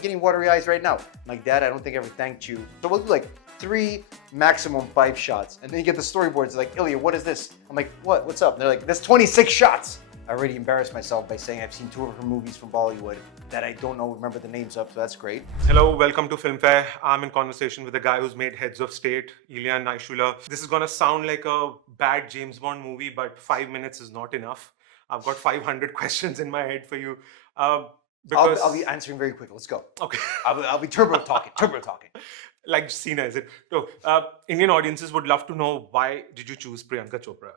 Getting watery eyes right now. I'm like, Dad, I don't think I ever thanked you. So we'll do like 3, maximum 5 shots. And then you get the storyboards like, Ilya, what is this? I'm like, what? What's up? And they're like, that's 26 shots. I already embarrassed myself by saying I've seen 2 of her movies from Bollywood that I don't remember the names of, so that's great. Hello, welcome to Filmfare. I'm in conversation with a guy who's made Heads of State, Ilya Naishuller. This is gonna sound like a bad James Bond movie, but 5 minutes is not enough. I've got 500 questions in my head for you. I'll be answering very quick. Let's go. Okay. I'll be turbo talking. Like Cena, is it? So, Indian audiences would love to know, why did you choose Priyanka Chopra?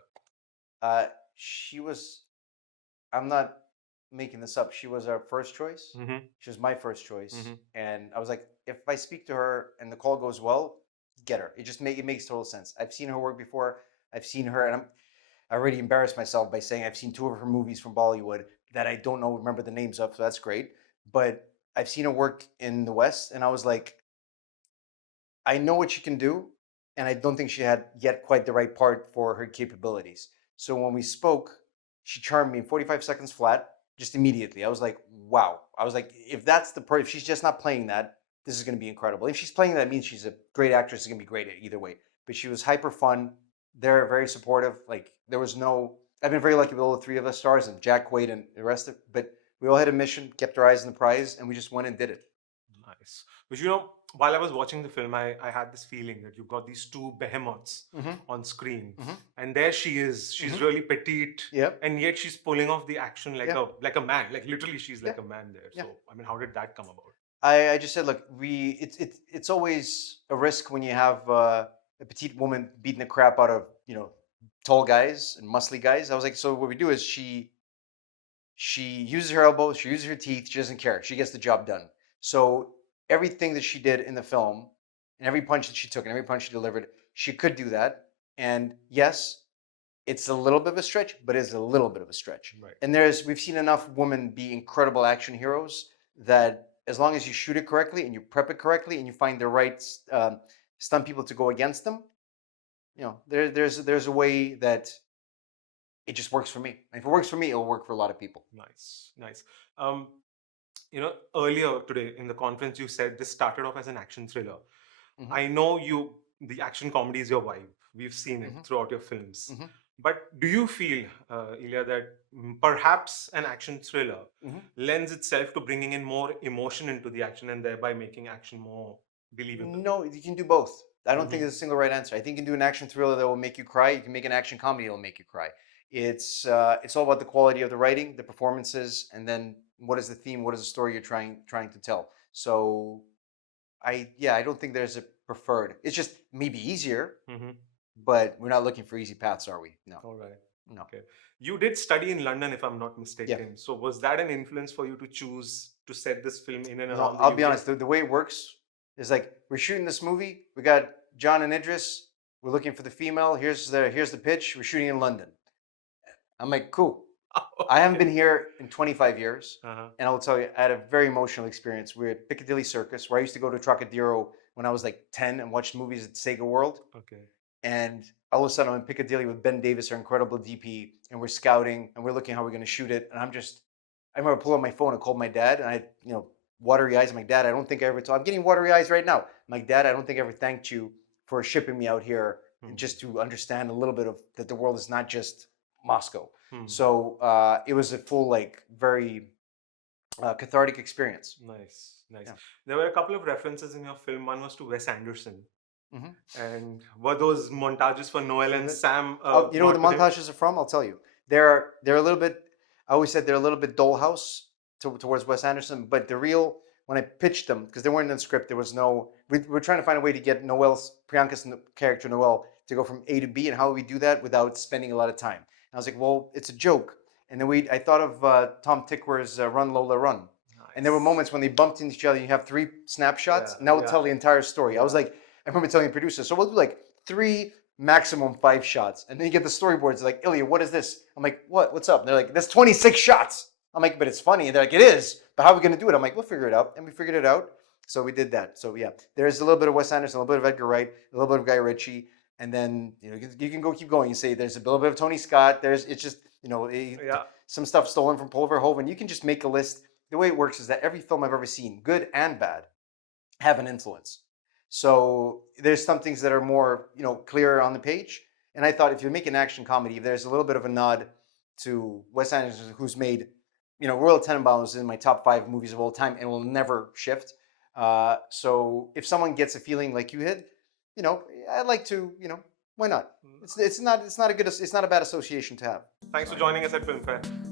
I'm not making this up. She was our first choice. Mm-hmm. She was my first choice. Mm-hmm. And I was like, if I speak to her and the call goes well, get her. It makes total sense. I've seen her work before. I've seen her, and I already embarrassed myself by saying I've seen 2 of her movies from Bollywood that I don't remember the names of, so that's great. But I've seen her work in the West, and I was like, I know what she can do, and I don't think she had yet quite the right part for her capabilities. So when we spoke, she charmed me in 45 seconds flat, just immediately. I was like, wow. I was like, if that's the part, if she's just not playing that, this is going to be incredible. If she's playing that, it means she's a great actress. It's going to be great either way. But she was hyper fun. They're very supportive. Like, there was no, I've been very lucky with all the 3 of us stars and Jack Quaid and the rest of, but we all had a mission, kept our eyes on the prize, and we just went and did it. Nice. But you know, while I was watching the film, I had this feeling that you've got these 2 behemoths on screen, and there she is. She's really petite, and yet she's pulling off the action like a man. Like literally, she's like a man there. So I mean, how did that come about? I just said, look, it's always a risk when you have a petite woman beating the crap out of tall guys and muscly guys. I was like, so what we do is she uses her elbows, she uses her teeth, she doesn't care. She gets the job done. So everything that she did in the film, and every punch that she took and every punch she delivered, she could do that. And yes, it's a little bit of a stretch, but it's a little bit of a stretch. Right. And we've seen enough women be incredible action heroes that as long as you shoot it correctly and you prep it correctly and you find the right stunt people to go against them, there's a way that it just works for me. And if it works for me, it'll work for a lot of people. Nice. Earlier today in the conference, you said this started off as an action thriller. I know the action comedy is your vibe. We've seen it throughout your films. But do you feel, Ilya, that perhaps an action thriller lends itself to bringing in more emotion into the action and thereby making action more believable? No, you can do both. I don't think there's a single right answer. I think you can do an action thriller that will make you cry. You can make an action comedy that will make you cry. It's all about the quality of the writing, the performances, and then what is the theme, what is the story you're trying to tell. So I don't think there's a preferred. It's just maybe easier, but we're not looking for easy paths, are we? No. All right. No. Okay. You did study in London, if I'm not mistaken. So was that an influence for you to choose to set this film in and around the I'll UK? be honest, the way it works is like, we're shooting this movie, we got John and Idris, we're looking for the female, here's the pitch, we're shooting in London. I'm like, cool. Okay. I haven't been here in 25 years, and I will tell you, I had a very emotional experience. We were at Piccadilly Circus, where I used to go to Trocadero when I was like 10 and watch movies at Sega World. Okay. And all of a sudden, I'm in Piccadilly with Ben Davis, our incredible DP, and we're scouting, and we're looking how we're going to shoot it. And I remember pulling out my phone and called my dad, and I had, watery eyes. I'm like, Dad, I don't think I ever I'm getting watery eyes right now. I'm like, Dad, I don't think I ever thanked you for shipping me out here, just to understand a little bit of that the world is not just Moscow. So it was a full, very cathartic experience. Nice. Yeah. There were a couple of references in your film. One was to Wes Anderson. And were those montages for Noel and Sam? You know where the montages are from? I'll tell you. They're a little bit, I always said they're a little bit dollhouse towards Wes Anderson, but when I pitched them, because they weren't in the script, there was we were trying to find a way to get Priyanka's character Noel to go from A to B, and how we do that without spending a lot of time. And I was like, well, it's a joke. And then I thought of Tom Tickwer's Run Lola Run. Nice. And there were moments when they bumped into each other, you have 3 snapshots, and that would tell the entire story. I was like, I remember telling the producer, so we'll do like 3, maximum 5 shots. And then you get the storyboards like, Ilya, what is this? I'm like, what's up? And they're like, that's 26 shots. I'm like, but it's funny. And they're like, it is, but how are we going to do it? I'm like, we'll figure it out. And we figured it out. So we did that. So yeah, there's a little bit of Wes Anderson, a little bit of Edgar Wright, a little bit of Guy Ritchie. And then you can keep going. You say there's a little bit of Tony Scott. Some stuff stolen from Paul Verhoeven. You can just make a list the way it works is that every film I've ever seen, good and bad, have an influence. So there's some things that are more, clearer on the page. And I thought if you make an action comedy, if there's a little bit of a nod to Wes Anderson, who's made, Royal Tenenbaums is in my top 5 movies of all time and will never shift. So if someone gets a feeling like you did, I'd like to, why not? It's not a bad association to have. Thanks for joining us at Filmfare.